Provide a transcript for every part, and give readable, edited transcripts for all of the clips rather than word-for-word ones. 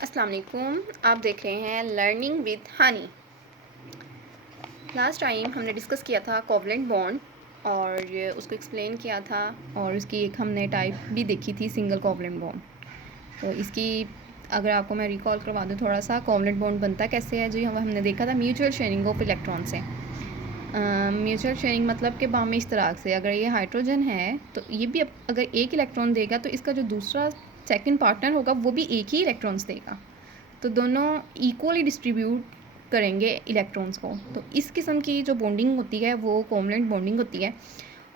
अस्सलाम वालेकुम। आप देख रहे हैं learning with Honey. Last time हमने डिस्कस किया था कोवलेंट बॉन्ड और उसको एक्सप्लेन किया था और उसकी एक हमने टाइप भी देखी थी सिंगल कोवलेंट बॉन्ड। तो इसकी अगर आपको मैं रिकॉल करवा दूँ थोड़ा सा, कोवलेंट बॉन्ड बनता कैसे है जी। हमने देखा था म्यूचुअल शेयरिंग ऑफ इलेक्ट्रॉन से। म्यूचुअल शेयरिंग मतलब कि बाहमी इश्तराक से। अगर ये हाइड्रोजन है तो ये भी अगर एक इलेक्ट्रॉन देगा तो इसका जो दूसरा सेकंड पार्टनर होगा वो भी एक ही इलेक्ट्रॉन्स देगा, तो दोनों इक्वली डिस्ट्रीब्यूट करेंगे इलेक्ट्रॉन्स को। तो इस किस्म की जो बॉन्डिंग होती है वो कोवलेंट बॉन्डिंग होती है।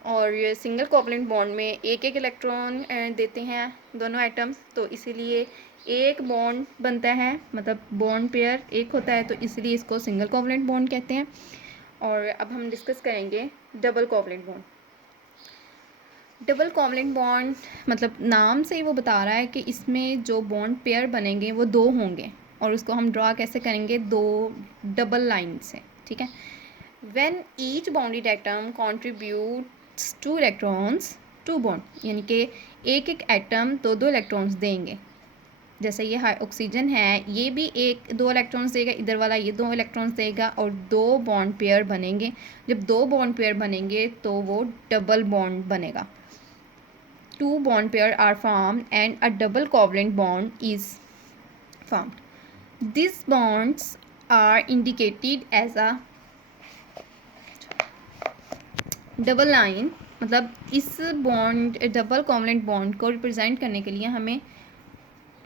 और सिंगल कोवलेंट बॉन्ड में एक एक इलेक्ट्रॉन देते हैं दोनों एटम्स, तो इसीलिए एक बॉन्ड बनता है, मतलब बॉन्ड पेयर एक होता है, तो इसलिए इसको सिंगल कोवलेंट बॉन्ड कहते हैं। और अब हम डिस्कस करेंगे double covalent bond. Double covalent bond मतलब नाम से ही वो बता रहा है कि इसमें जो बॉन्ड पेयर बनेंगे वो दो होंगे, और उसको हम ड्रा कैसे करेंगे, दो डबल लाइन से, ठीक है। When each bonded atom contributes to electrons to bond, यानी कि एक एक एटम दो दो इलेक्ट्रॉन्स देंगे। जैसे ये ऑक्सीजन है, ये भी एक दो इलेक्ट्रॉन्स देगा, इधर वाला ये दो इलेक्ट्रॉन्स देगा, और दो बॉन्ड पेयर बनेंगे। जब दो बॉन्ड पेयर बनेंगे तो वो डबल बॉन्ड बनेगा। Two bond pair are formed and a double covalent bond is formed. These bonds are indicated as a double line, मतलब इस बॉन्ड डबल कोवलेंट बॉन्ड को रिप्रेजेंट करने के लिए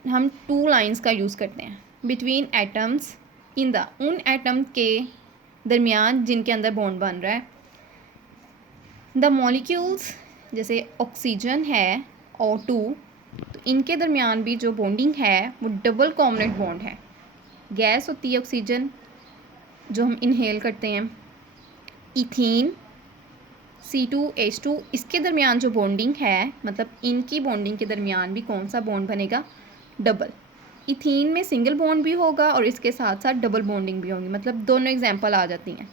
हम टू लाइंस का यूज़ करते हैं बिटवीन एटम्स इन द, उन एटम के दरमियान जिनके अंदर बॉन्ड बन रहा है। द मॉलिक्यूल्स, जैसे ऑक्सीजन है O2, तो इनके दरमियान भी जो बॉन्डिंग है वो डबल कोवलेंट बॉन्ड है। गैस होती है ऑक्सीजन जो हम इनहेल करते हैं। इथीन C2H2, इसके दरमियान जो बॉन्डिंग है, मतलब इनकी बॉन्डिंग के दरमियान भी कौन सा बॉन्ड बनेगा, डबल। इथीन में सिंगल बॉन्ड भी होगा और इसके साथ साथ डबल बॉन्डिंग भी होगी, मतलब दोनों एग्जाम्पल आ जाती हैं,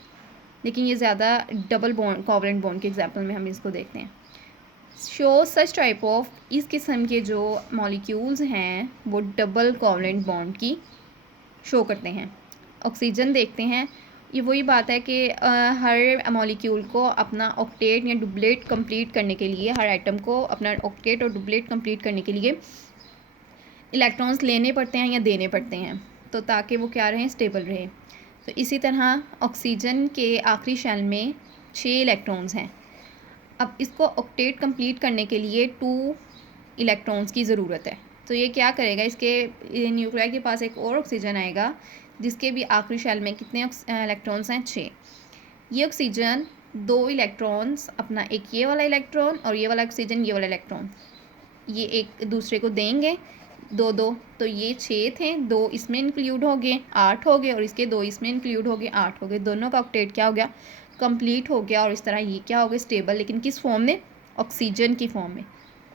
लेकिन ये ज़्यादा डबल बॉन्ड कोवलेंट बॉन्ड के एग्जाम्पल में हम इसको देखते हैं। शो सच टाइप ऑफ, इस किस्म के जो मॉलिक्यूल्स हैं वो डबल कोवलेंट बॉन्ड की शो करते हैं। ऑक्सीजन देखते हैं, ये वही बात है कि हर मॉलिक्यूल को अपना ऑक्टेट या डुप्लेट कंप्लीट करने के लिए, हर एटम को अपना ऑक्टेट और डुप्लेट कंप्लीट करने के लिए इलेक्ट्रॉन्स लेने पड़ते हैं या देने पड़ते हैं, तो ताकि वो क्या रहें, स्टेबल रहे। तो इसी तरह ऑक्सीजन के आखिरी शेल में 6 इलेक्ट्रॉन्स हैं। अब इसको ऑक्टेट कंप्लीट करने के लिए 2 इलेक्ट्रॉन्स की ज़रूरत है, तो ये क्या करेगा, इसके न्यूक्लियर के पास एक और ऑक्सीजन आएगा जिसके भी आखिरी शेल में कितने इलेक्ट्रॉन्स हैं, 6। ये ऑक्सीजन 2 इलेक्ट्रॉन्स, अपना एक ये वाला इलेक्ट्रॉन और ये वाला ऑक्सीजन, ये वाला इलेक्ट्रॉन, ये एक दूसरे को देंगे, दो दो, तो ये 6 थे, 2 इसमें इंक्लूड हो गए, 8 हो गए, और इसके 2 इसमें इंक्लूड हो गए, 8 हो गए। दोनों का ऑक्टेट क्या हो गया, कंप्लीट हो गया। और इस तरह ये क्या हो गया, स्टेबल, लेकिन किस फॉर्म में, ऑक्सीजन की फॉर्म में,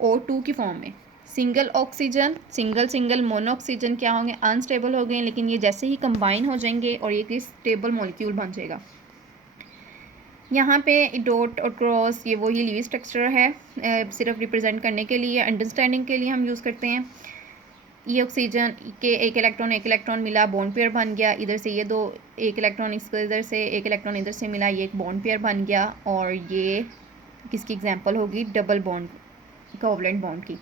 O2 की फॉर्म में। Single oxygen, single mono oxygen क्या होंगे, अनस्टेबल हो गए, लेकिन ये जैसे ही कंबाइन हो जाएंगे और ये स्टेबल मॉलिक्यूल बन जाएगा। यहाँ पे डॉट और क्रॉस ये वही लीवी स्ट्रक्चर है, सिर्फ रिप्रेजेंट करने के लिए, अंडरस्टैंडिंग के लिए हम यूज़ करते हैं। ये ऑक्सीजन के एक इलेक्ट्रॉन मिला, बॉन्ड पेयर बन गया, इधर से ये दो, एक इलेक्ट्रॉन इसको इधर से, एक इलेक्ट्रॉन इधर से मिला, ये एक बॉन्ड पेयर बन गया, और ये किसकी एग्जांपल होगी, डबल बॉन्ड कोवलेंट बॉन्ड की।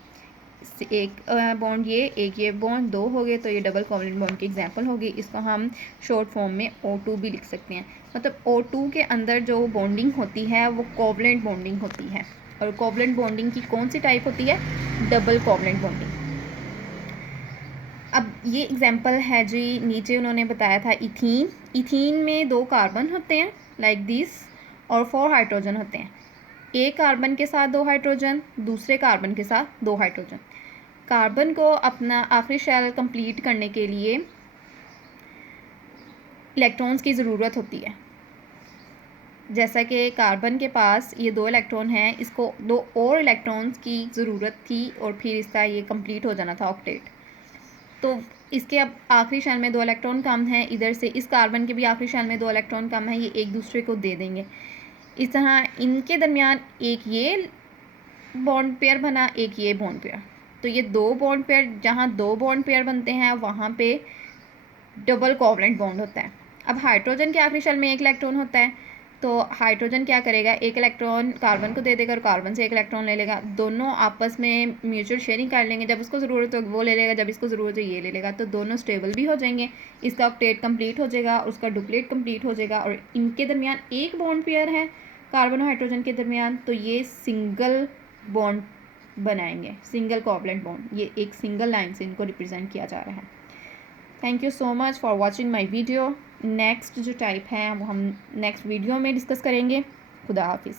एक बॉन्ड ये बॉन्ड 2 हो गए, तो ये डबल कोवलेंट बॉन्ड की एग्जांपल होगी। इसको हम शॉर्ट फॉर्म में O2 भी लिख सकते हैं। मतलब O2 के अंदर जो बॉन्डिंग होती है वो कोवलेंट बॉन्डिंग होती है, और कोवलेंट बॉन्डिंग की कौन सी टाइप होती है, डबल कोवलेंट बॉन्डिंग। अब ये एग्जांपल है जी, नीचे उन्होंने बताया था इथीन। इथीन में 2 कार्बन होते हैं लाइक दिस, और 4 हाइड्रोजन होते हैं। एक कार्बन के साथ 2 हाइड्रोजन, दूसरे कार्बन के साथ 2 हाइड्रोजन। कार्बन को अपना आखिरी शेल कंप्लीट करने के लिए इलेक्ट्रॉन्स की ज़रूरत होती है। जैसा कि कार्बन के पास ये 2 इलेक्ट्रॉन हैं, इसको 2 और इलेक्ट्रॉन्स की ज़रूरत थी, और फिर इसका ये कंप्लीट हो जाना था ऑक्टेट। तो इसके अब आखिरी शेल में 2 इलेक्ट्रॉन कम हैं, इधर से इस कार्बन के भी आखिरी शेल में 2 इलेक्ट्रॉन कम है, ये एक दूसरे को दे देंगे। इस तरह इनके दरमियान एक ये बॉन्ड पेयर बना, एक ये बॉन्ड पेयर, तो ये दो बॉन्ड पेयर, जहाँ दो बॉन्ड पेयर बनते हैं वहाँ पे डबल कोवलेंट बॉन्ड होता है। अब हाइड्रोजन के आखिरी शेल में एक इलेक्ट्रॉन होता है, तो हाइड्रोजन क्या करेगा, एक इलेक्ट्रॉन कार्बन को दे देगा और कार्बन से एक इलेक्ट्रॉन ले लेगा। दोनों आपस में म्यूचुअल शेयरिंग कर लेंगे, जब उसको ज़रूरत हो वो ले लेगा, जब इसको ज़रूरत है ये ले लेगा, तो दोनों स्टेबल भी हो जाएंगे। इसका ऑक्टेट कंप्लीट हो जाएगा और उसका डुप्लेट कंप्लीट हो जाएगा, और इनके दरमियान एक बॉन्ड पेयर है कार्बन और हाइड्रोजन के दरमियान, तो ये सिंगल बॉन्ड बनाएंगे, सिंगल कोवलेंट बॉन्ड। ये एक सिंगल लाइन से इनको रिप्रेजेंट किया जा रहा है। Thank you so much for watching my video. Next जो टाइप है वो हम नेक्स्ट वीडियो में डिस्कस करेंगे। खुदा हाफिज़।